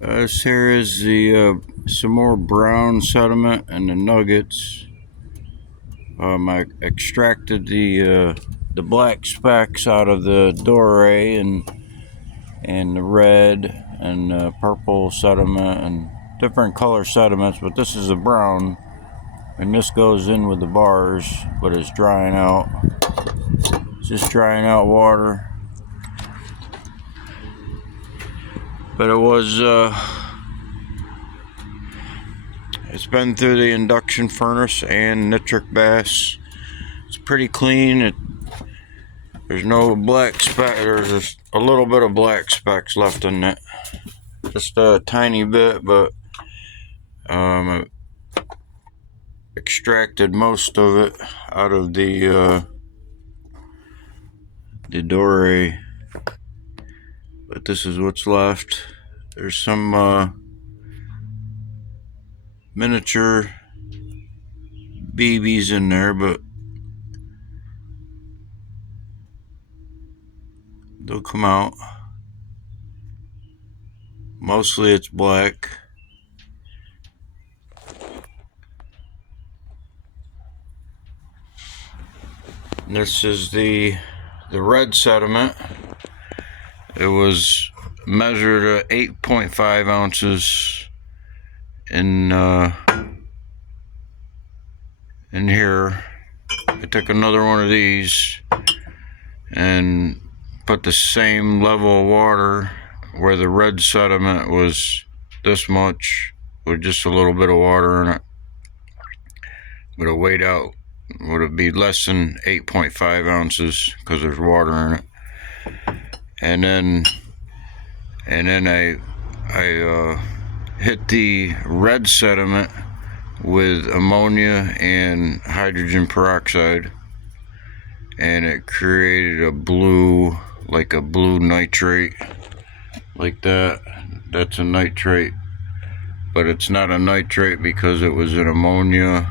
This here is the some more brown sediment and the nuggets. I extracted the black specks out of the doré and the red and purple sediment and different color sediments, but this is a brown, and this goes in with the bars, but it's drying out. It's just drying out water. But it's been through the induction furnace and nitric baths. It's pretty clean. There's no black speck. There's just a little bit of black specks left in it, just a tiny bit. But I extracted most of it out of the doré. But this is what's left. There's some miniature BBs in there, but they'll come out. Mostly it's black. This is the red sediment. It was measured at 8.5 ounces in here. I took another one of these and put the same level of water where the red sediment was this much with just a little bit of water in it. But it weighed out, would it be less than 8.5 ounces because there's water in it. And then I hit the red sediment with ammonia and hydrogen peroxide, and it created a blue, like a blue nitrate, like that. That's a nitrate, but it's not a nitrate because it was an ammonia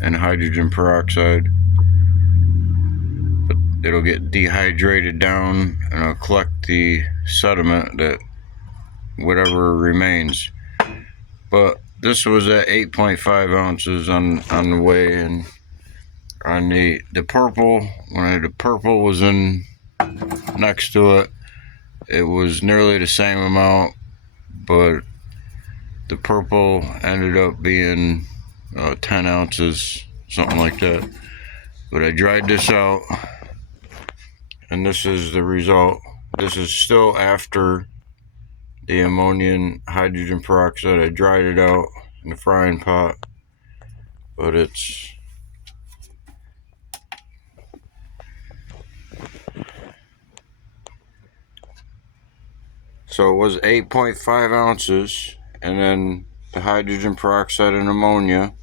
and hydrogen peroxide. But it'll get dehydrated down and it'll collect the sediment, that whatever remains. But this was at 8.5 ounces on the way, and on the purple, when the purple was in next to it, it was nearly the same amount, but the purple ended up being 10 ounces, something like that. But I dried this out, and this is the result. This is still after the ammonia and hydrogen peroxide. I dried it out in the frying pot, but it's so it was 8.5 ounces, and then the hydrogen peroxide and ammonia.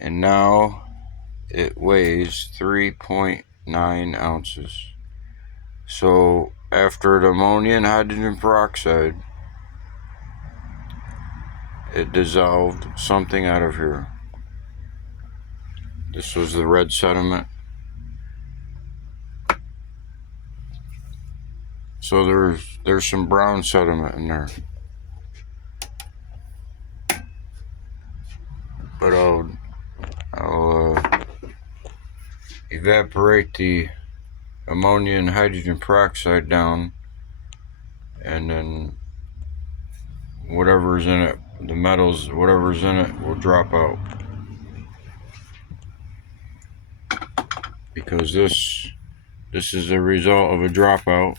And now it weighs 3.9 ounces. So after the ammonia and hydrogen peroxide, it dissolved something out of here. This was the red sediment. So there's some brown sediment in there. But I'll evaporate the ammonia and hydrogen peroxide down, and then whatever's in it, the metals, whatever's in it, will drop out. Because this is the result of a dropout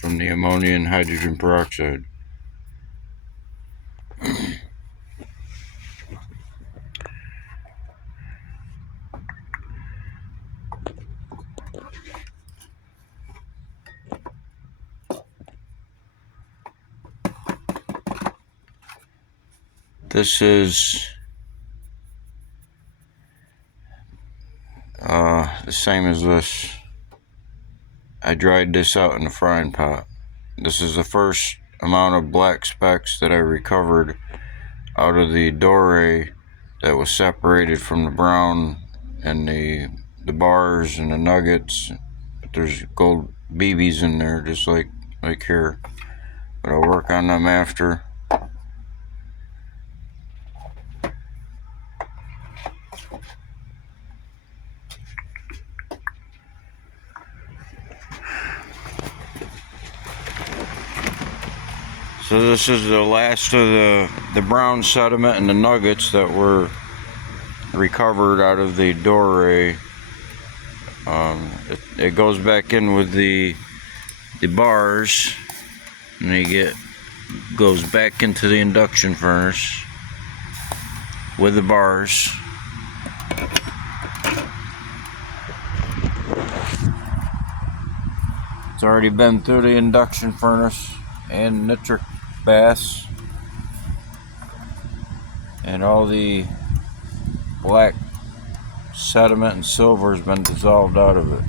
from the ammonia and hydrogen peroxide. This is the same as this. I dried this out in the frying pot. This is the first amount of black specks that I recovered out of the doré that was separated from the brown and the bars and the nuggets. But there's gold BBs in there, just like here. But I'll work on them after. So this is the last of the brown sediment and the nuggets that were recovered out of the Dore. It goes back in with the bars, and goes back into the induction furnace with the bars. It's already been through the induction furnace and nitric baths, and all the black sediment and silver has been dissolved out of it.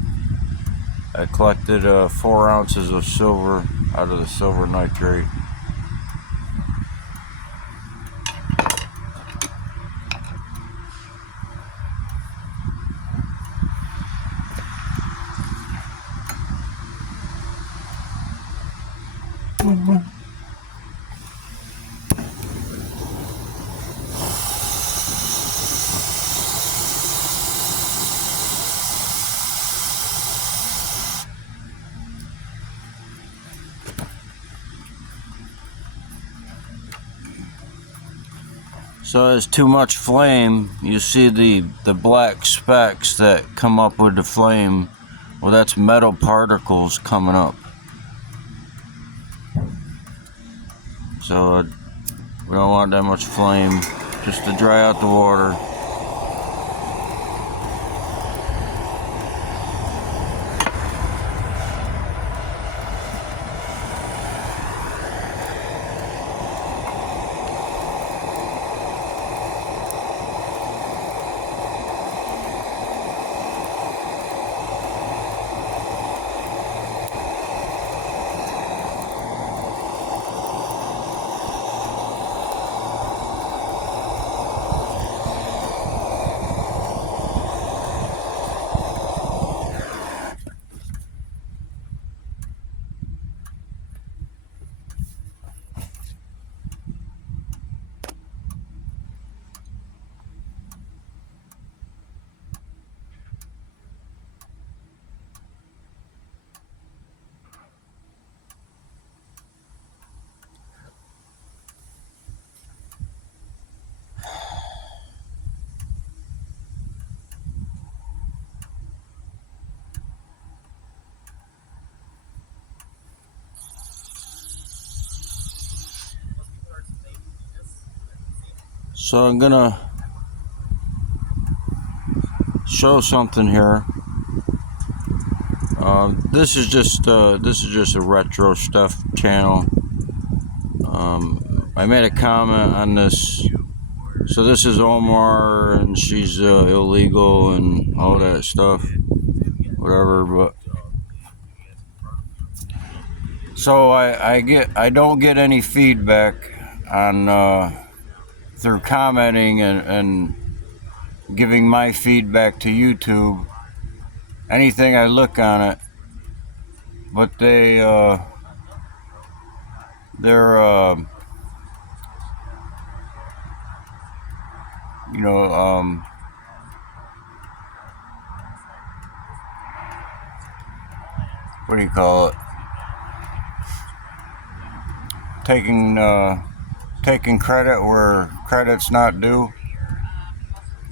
I collected 4 ounces of silver out of the silver nitrate. So as too much flame, you see the black specks that come up with the flame. Well, that's metal particles coming up. So we don't want that much flame, just to dry out the water. So I'm gonna show something here. This is just a retro stuff channel. I made a comment on this. So this is Omar, and she's illegal and all that stuff, whatever. But so I don't get any feedback on through commenting and giving my feedback to YouTube. Anything I look on it, but they're you know, what do you call it? Taking credit where credit's not due.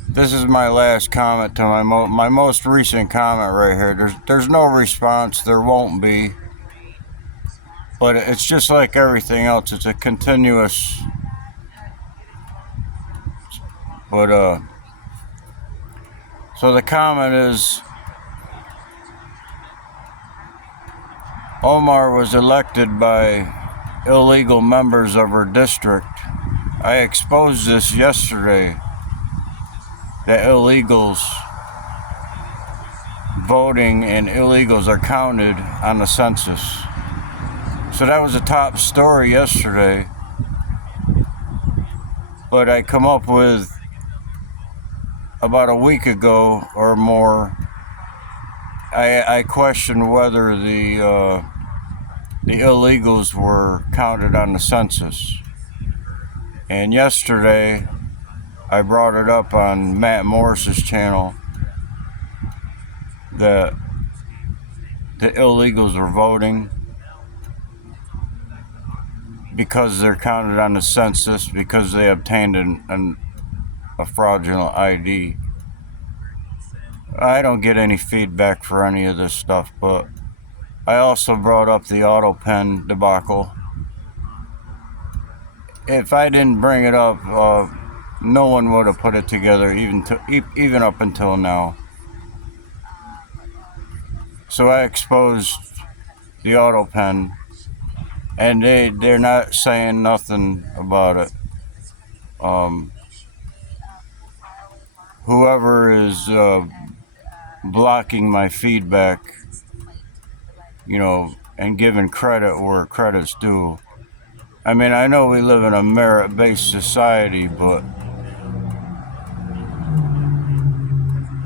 This is my last comment to my most recent comment right here. There's no response. There won't be. But it's just like everything else. It's a continuous. But so the comment is, Omar was elected by illegal members of her district. I exposed this yesterday, that illegals voting and illegals are counted on the census. So that was a top story yesterday. But I come up with about a week ago or more, I questioned whether the illegals were counted on the census. And yesterday, I brought it up on Matt Morris's channel that the illegals were voting because they're counted on the census, because they obtained a fraudulent ID. I don't get any feedback for any of this stuff, but I also brought up the AutoPen debacle. If I didn't bring it up, no one would have put it together, even up until now. So I exposed the AutoPen, and they're not saying nothing about it. Whoever is blocking my feedback, and giving credit where credit's due. I mean, I know we live in a merit-based society, but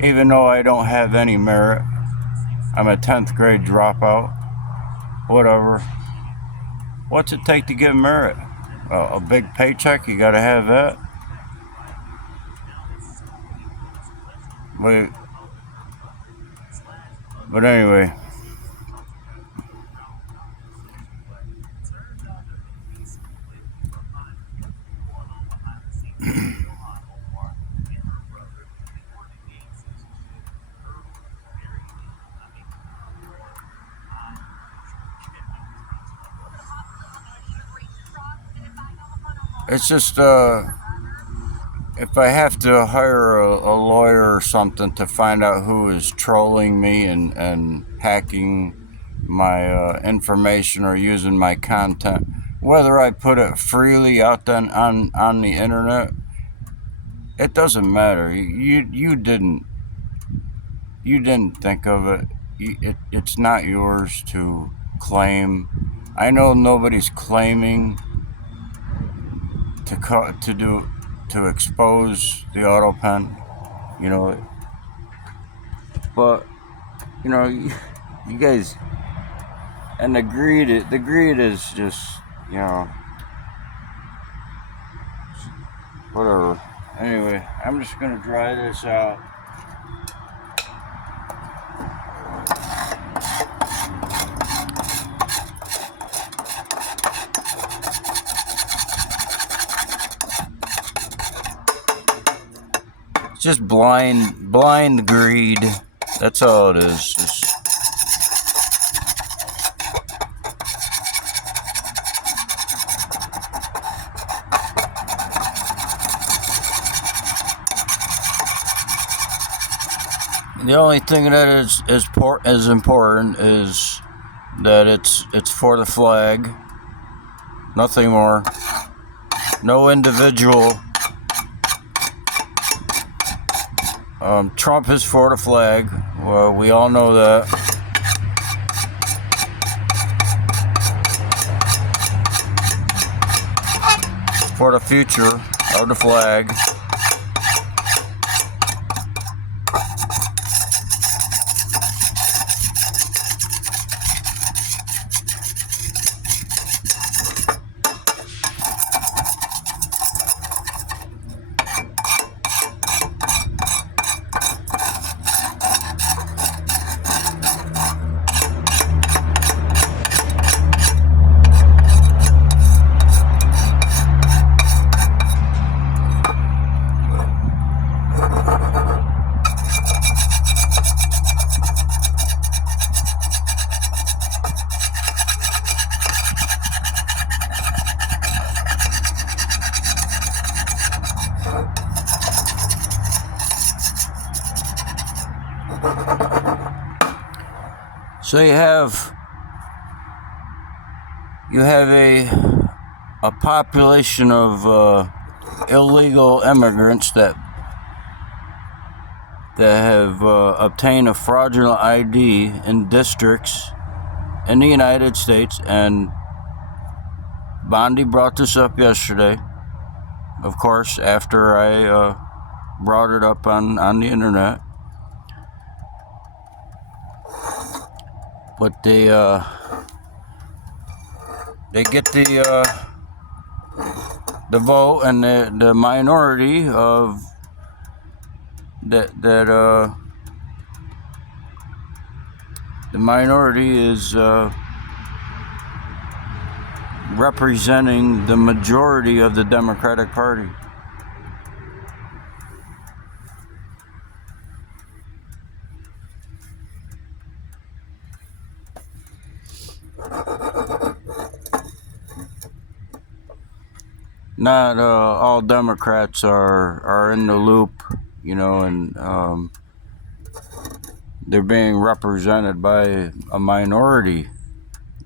even though I don't have any merit, I'm a 10th grade dropout, whatever. What's it take to get merit? A big paycheck, you gotta have that. But anyway, it's just, if I have to hire a lawyer or something to find out who is trolling me and hacking my information or using my content, whether I put it freely out then on the internet, it doesn't matter. You didn't think of it. It's not yours to claim. I know nobody's claiming to expose the AutoPen, but you guys, and the greed is just, whatever. Anyway, I'm just gonna dry this out. Just blind greed. That's all it is. The only thing that is important is that it's for the flag. Nothing more. No individual. Trump is for the flag. Well, we all know that. For the future of the flag. So you have a population of illegal immigrants that have obtained a fraudulent ID in districts in the United States, and Bondi brought this up yesterday, of course, after I brought it up on the internet. But they get the vote, and the minority of the minority is representing the majority of the Democratic Party. Not all Democrats are in the loop, you know, and they're being represented by a minority,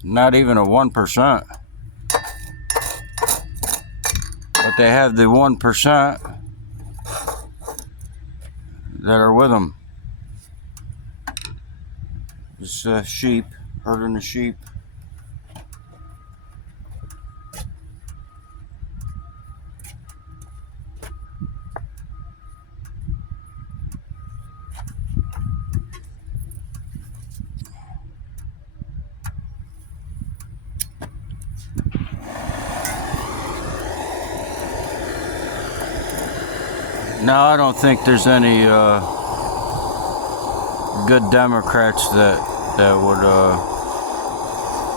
not even a 1%. But they have the 1% that are with them. It's sheep, herding the sheep. Now, I don't think there's any good Democrats that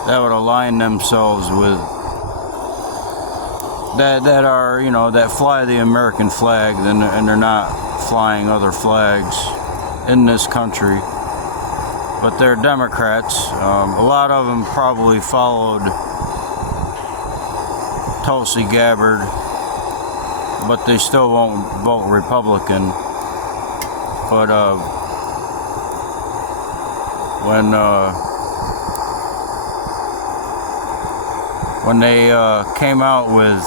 would align themselves with that are, you know, that fly the American flag, and they're not flying other flags in this country. But they're Democrats. A lot of them probably followed Tulsi Gabbard, but they still won't vote Republican. But when they came out with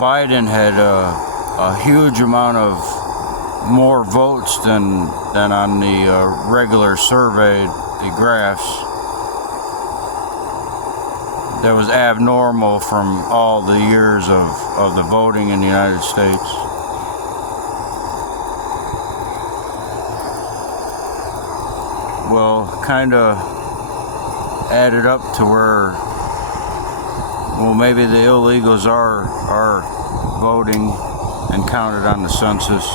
Biden had a huge amount of more votes than on the regular survey, the graphs. That was abnormal from all the years of the voting in the United States. Well, kind of added up to where, well, maybe the illegals are voting and counted on the census.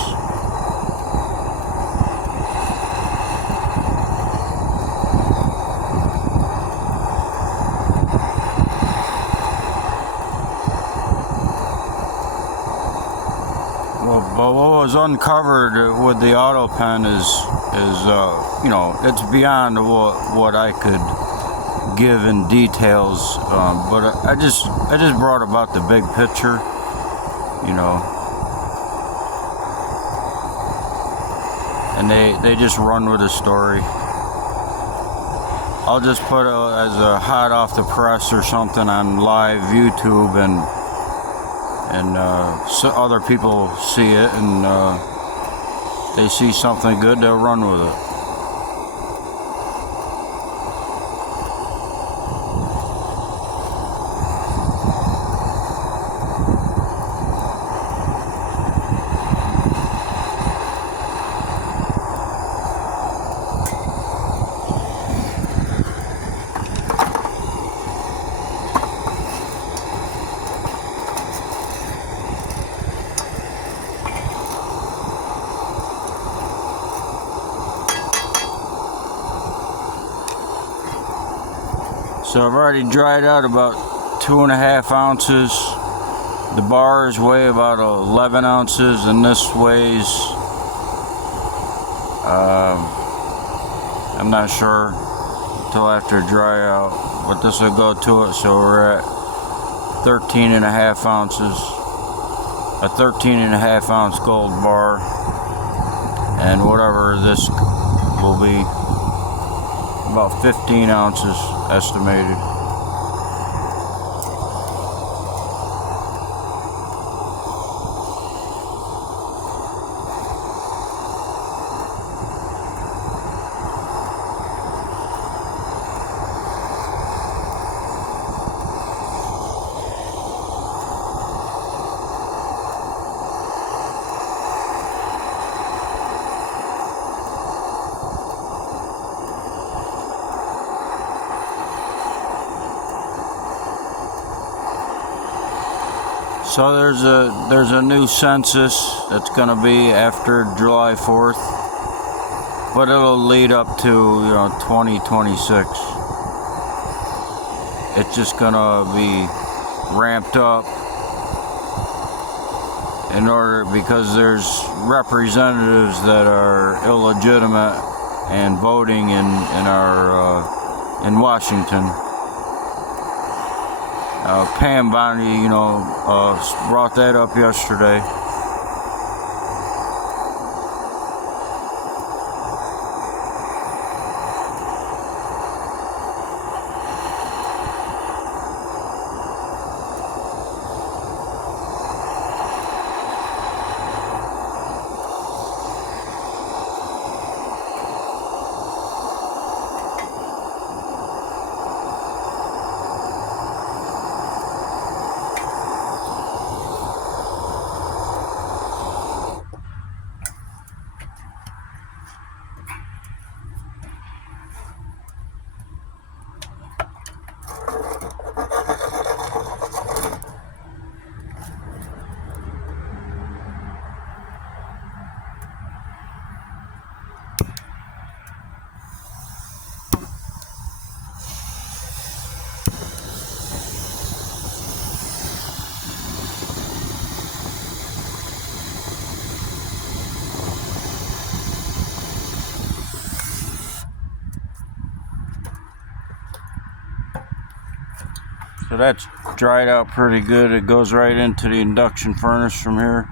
Well, what was uncovered with the auto pen is you know, it's beyond what I could give in details, but I just brought about the big picture, you know, and they just run with the story. I'll just put it as a hot off the press or something on live YouTube, and so other people see it, and they see something good, they'll run with it. So I've already dried out about 2.5 ounces. The bars weigh about 11 ounces, and this weighs, I'm not sure until after dry out, but this will go to it. So we're at 13.5 ounces, a 13.5 ounce gold bar, and whatever this will be, about 15 ounces estimated. So there's a new census that's going to be after July 4th, but it'll lead up to 2026. It's just going to be ramped up in order, because there's representatives that are illegitimate and voting in Washington. Pam Bondi, brought that up yesterday. So that's dried out pretty good. It goes right into the induction furnace from here.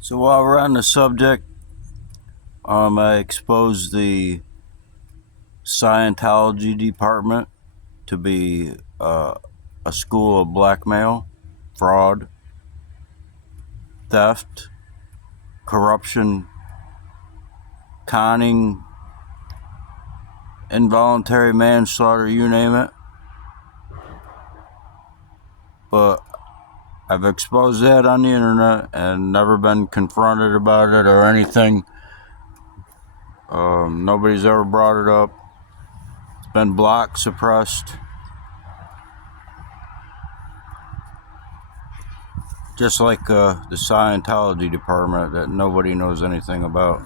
So while we're on the subject, I exposed the Scientology department to be a school of blackmail, fraud, theft, corruption, conning, involuntary manslaughter, you name it. But I've exposed that on the internet and never been confronted about it or anything. Nobody's ever brought it up. It's been blocked, suppressed. Just like the Scientology department that nobody knows anything about.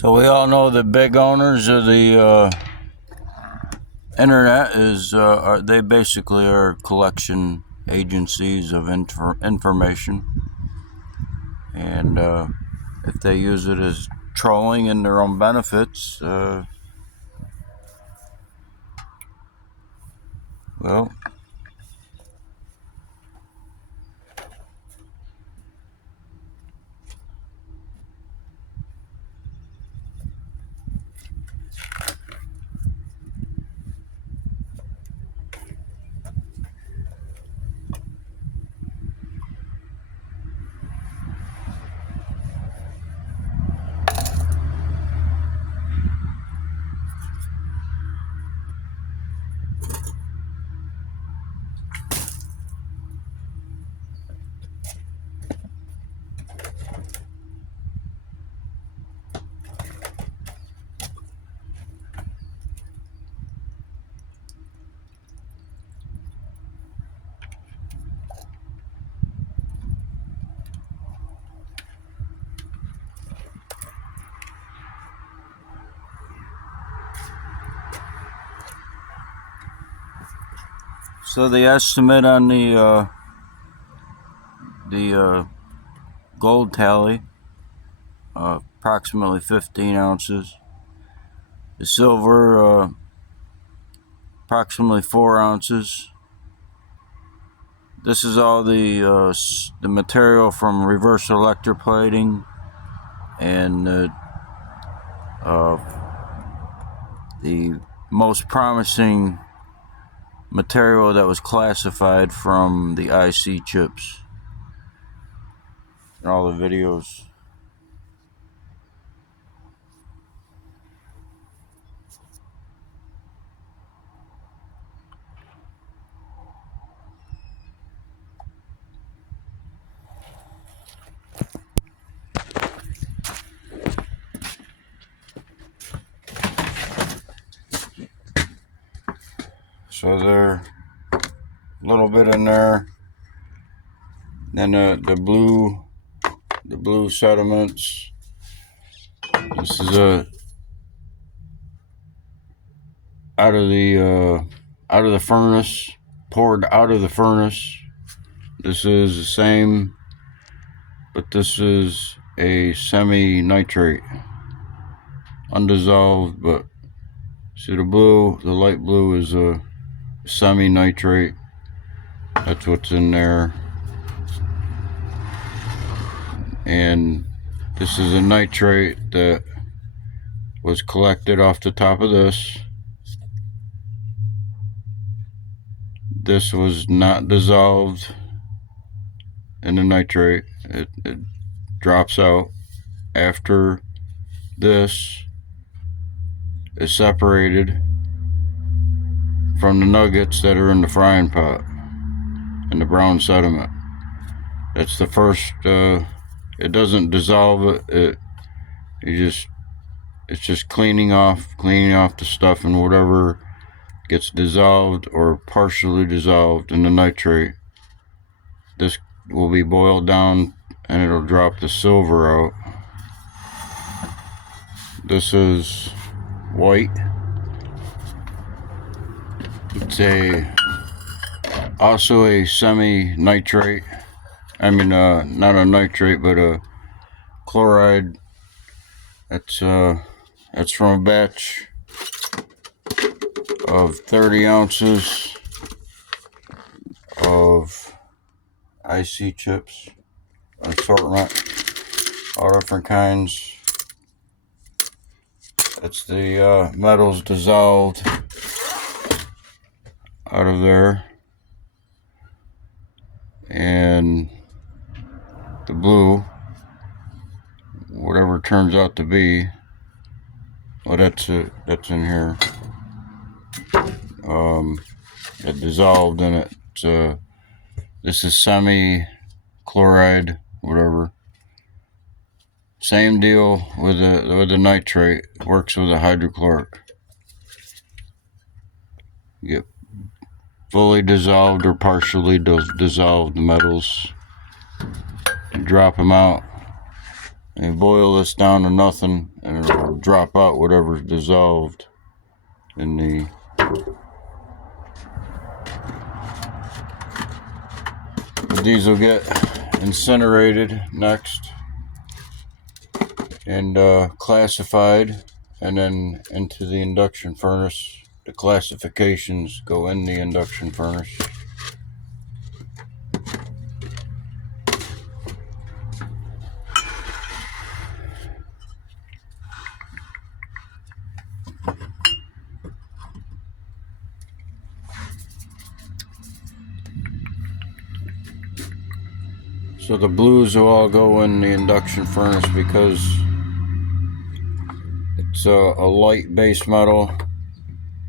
So we all know the big owners of the internet they basically are collection agencies of information, and if they use it as trolling in their own benefits, well. So the estimate on the gold tally, approximately 15 ounces. The silver, approximately 4 ounces. This is all the material from reverse electroplating and the most promising material that was classified from the IC chips and all the videos. So there, a little bit in there. Then the blue sediments. This is out of the furnace, poured out of the furnace. This is the same, but this is a semi-nitrate, undissolved. But see the light blue is a semi-nitrate. That's what's in there. And this is a nitrate that was collected off the top of this. This was not dissolved in the nitrate. It drops out after this is separated from the nuggets that are in the frying pot and the brown sediment. That's the first. It doesn't dissolve it. It's just cleaning off the stuff, and whatever gets dissolved or partially dissolved in the nitrate, this will be boiled down and it'll drop the silver out. This is white. It's also a semi-nitrate. I mean, not a nitrate, but a chloride. That's from a batch of 30 ounces of IC chips, assortment, all different kinds. That's the metals dissolved out of there, and the blue, whatever it turns out to be. Well, that's in here. It dissolved in it. This is semi-chloride, whatever. Same deal with the nitrate. Works with a hydrochloric. You get fully dissolved or partially dissolved metals. You drop them out. And you boil this down to nothing, and it'll drop out whatever's dissolved in the these will get incinerated next and classified, and then into the induction furnace. The classifications go in the induction furnace. So the blues will all go in the induction furnace because it's a light base metal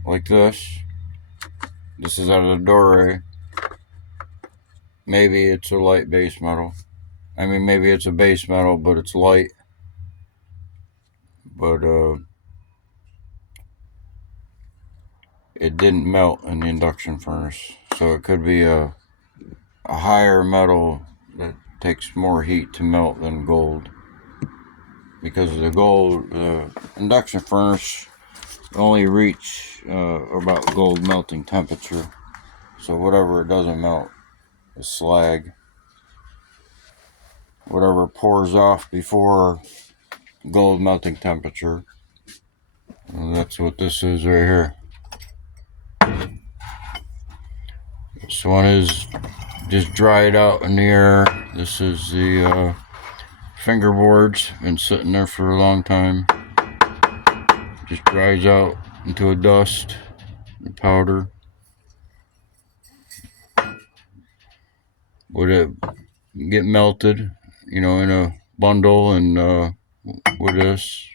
like this. This is out of the Dore. Maybe it's a light base metal. I mean, maybe it's a base metal, but it's light. But it didn't melt in the induction furnace. So it could be a higher metal that takes more heat to melt than gold. Because the gold, the induction furnace only reach about gold melting temperature. So whatever it doesn't melt is slag. Whatever pours off before gold melting temperature. And that's what this is right here. This one is just dried out in the air. This is the fingerboards. Been sitting there for a long time. Just dries out into a dust and powder. Would it get melted, in a bundle and with this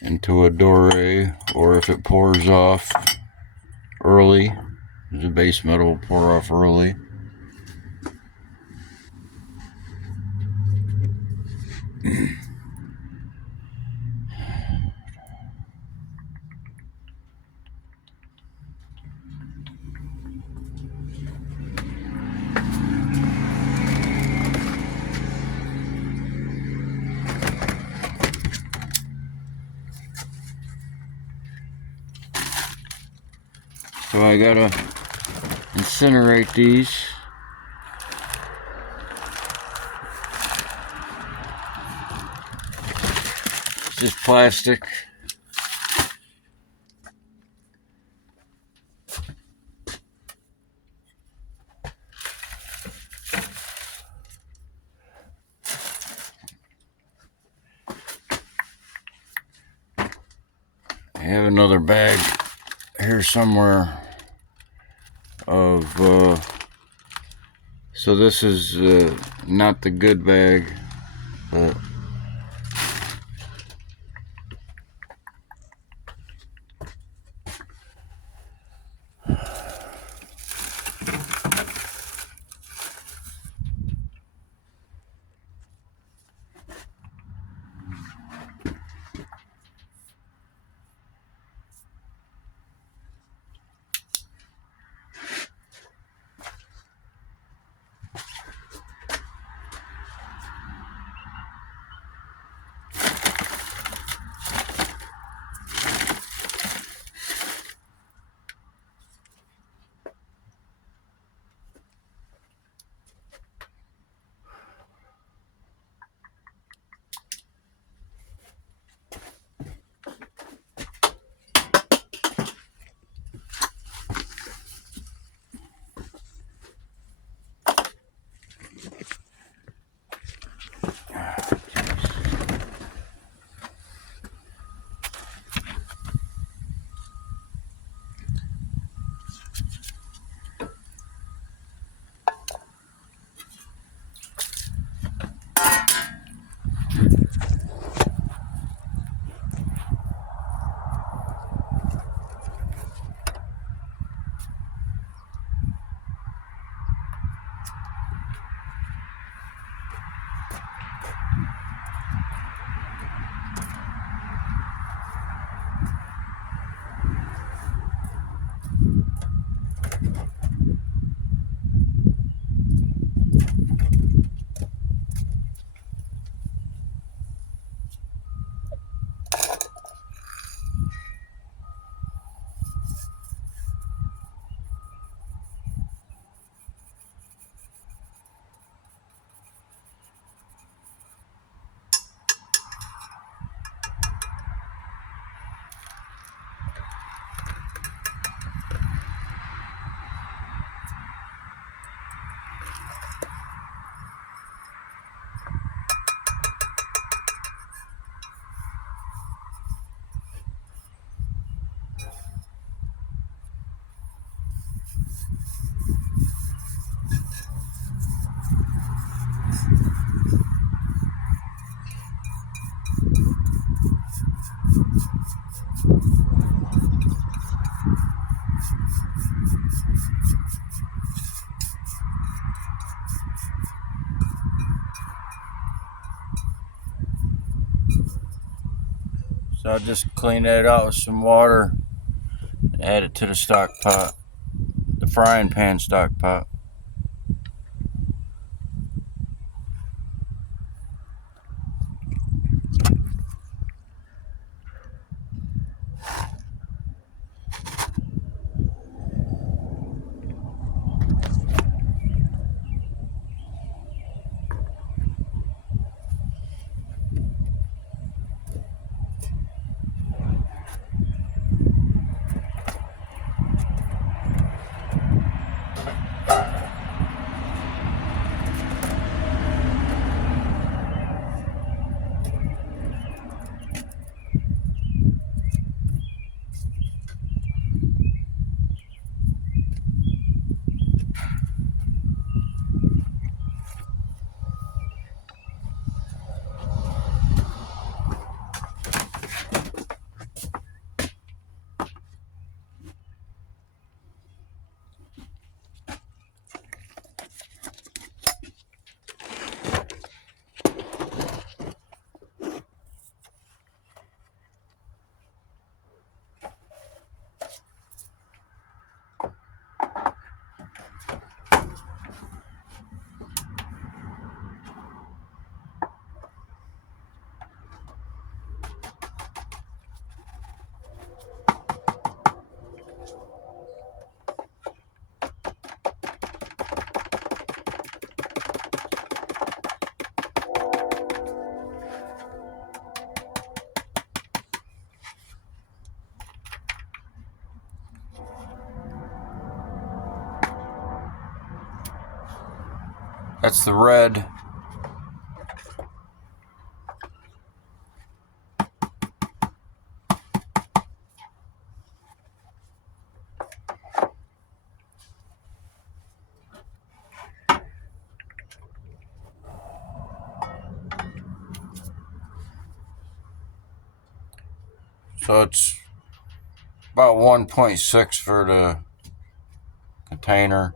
into a Dore, or if it pours off early, the base metal will pour off early. So I gotta incinerate these. It's just plastic. I have another bag here somewhere of so this is not the good bag, but So I'll just clean that out with some water and add it to the stock pot, the frying pan stock pot. That's the red. So it's about 1.6 for the container.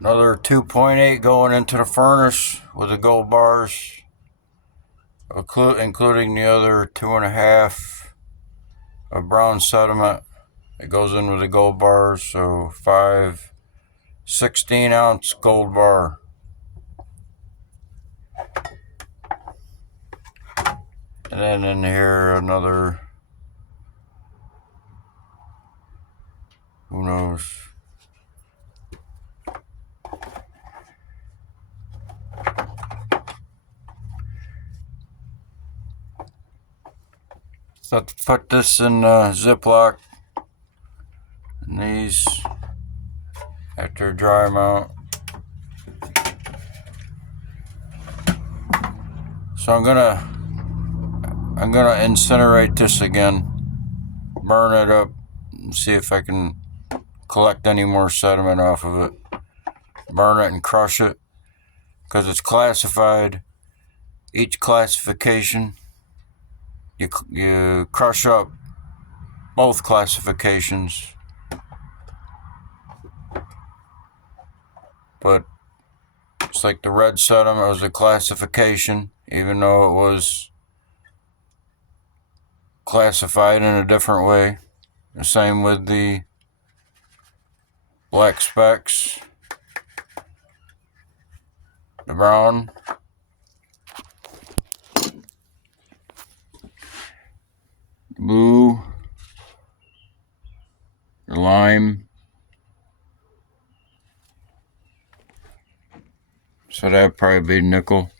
Another 2.8 going into the furnace with the gold bars, including the other 2.5 of brown sediment. It goes in with the gold bars, so 5 16-ounce gold bar. And then in here another goes. So to put this in Ziploc, and these after dry them out. So I'm gonna incinerate this again, burn it up, and see if I can collect any more sediment off of it. Burn it and crush it, because it's classified. Each classification, you crush up both classifications, but it's like the red sediment was a classification, even though it was classified in a different way. The same with the black specks, the brown, the blue, the lime. So that'd probably be nickel,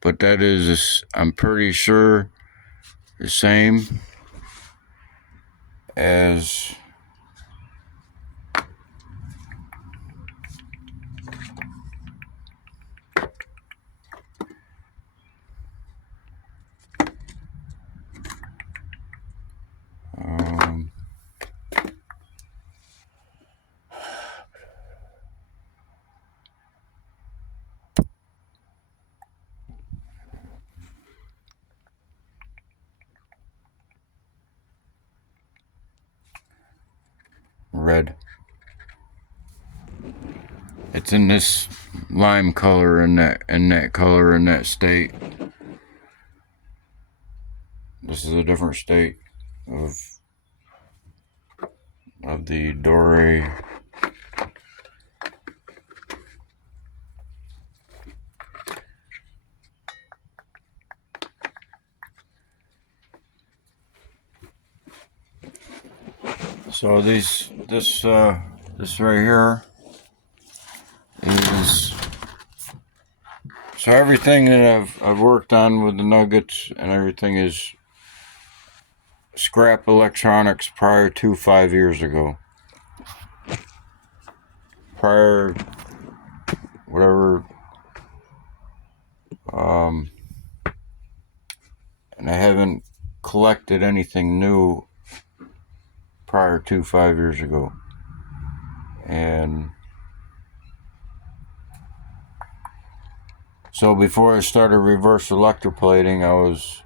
but that is, I'm pretty sure, the same as red. It's in this lime color, in that color, in that state. This is a different state of the doré. So this right here is, so everything that I've worked on with the nuggets and everything is scrap electronics prior to 5 years ago. Prior, whatever, and I haven't collected anything new prior to 5 years ago. And so before I started reverse electroplating, I was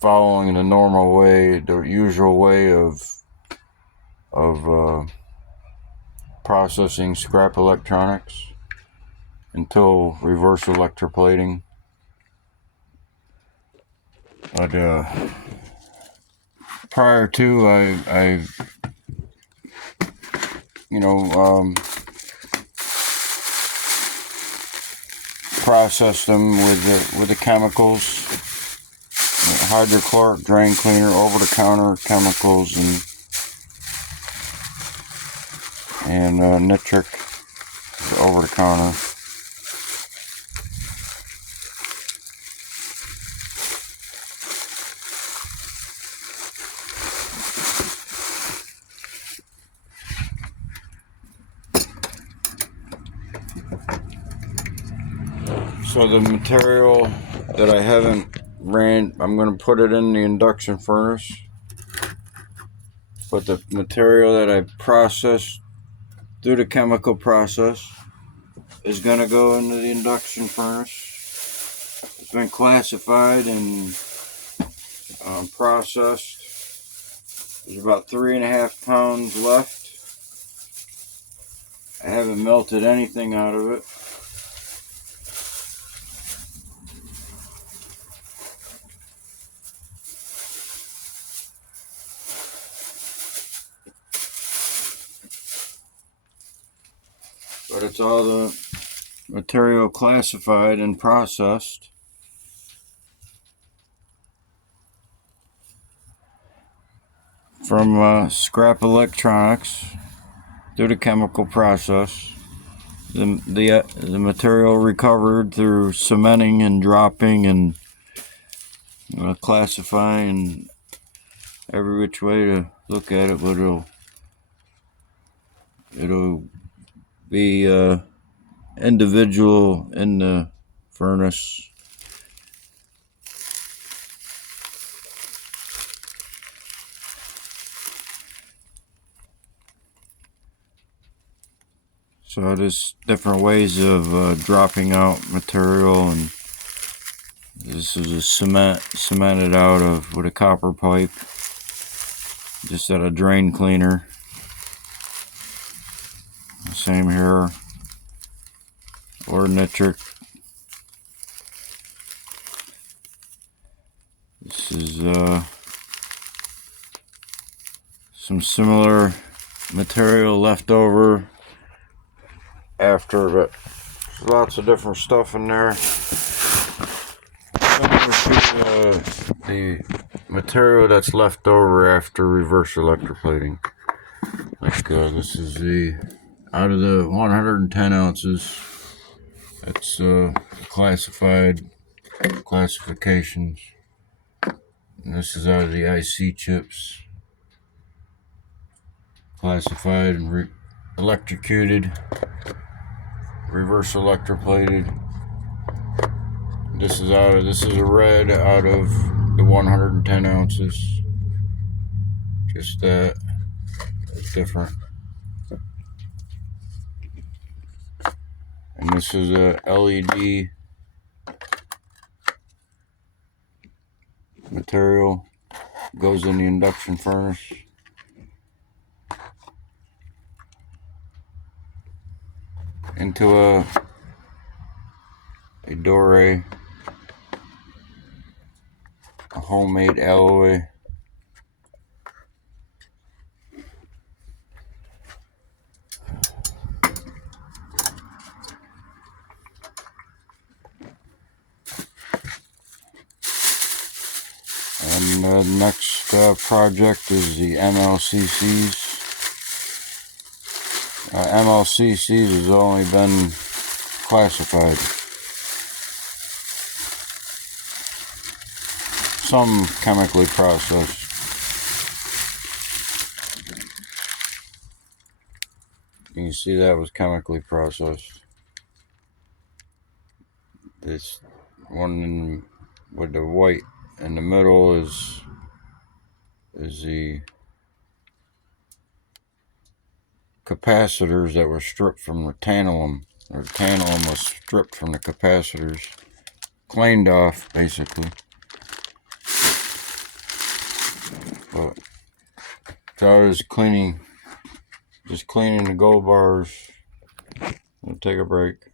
following the normal way, the usual way of processing scrap electronics until reverse electroplating. But prior to, I processed them with the chemicals, hydrochloric drain cleaner, over-the-counter chemicals, and nitric over-the-counter. So the material that I haven't ran, I'm going to put it in the induction furnace. But the material that I processed through the chemical process is going to go into the induction furnace. It's been classified and processed. There's about 3.5 pounds left. I haven't melted anything out of it. But it's all the material classified and processed. from scrap electronics through the chemical process. The material recovered through cementing and dropping and classifying, every which way to look at it, but it'll be individual in the furnace. So there's different ways of dropping out material, and this is a cemented out of with a copper pipe, just at a drain cleaner. Same here, or nitric. This is some similar material left over after, but there's lots of different stuff in there. The material that's left over after reverse electroplating. Like this is the out of the 110 ounces. It's classified classifications. And this is out of the IC chips. Classified and electrocuted, reverse electroplated. This is a red out of the 110 ounces. Just that it's different. And this is a LED material, goes in the induction furnace. Into a Dore, a homemade alloy. And the next project is the MLCCs. MLCCs has only been classified. Some chemically processed. You can see that was chemically processed. This one with the white in the middle is the capacitors that were stripped from the tantalum. Or the tantalum was stripped from the capacitors, cleaned off basically. But so I was just cleaning the gold bars. We'll take a break.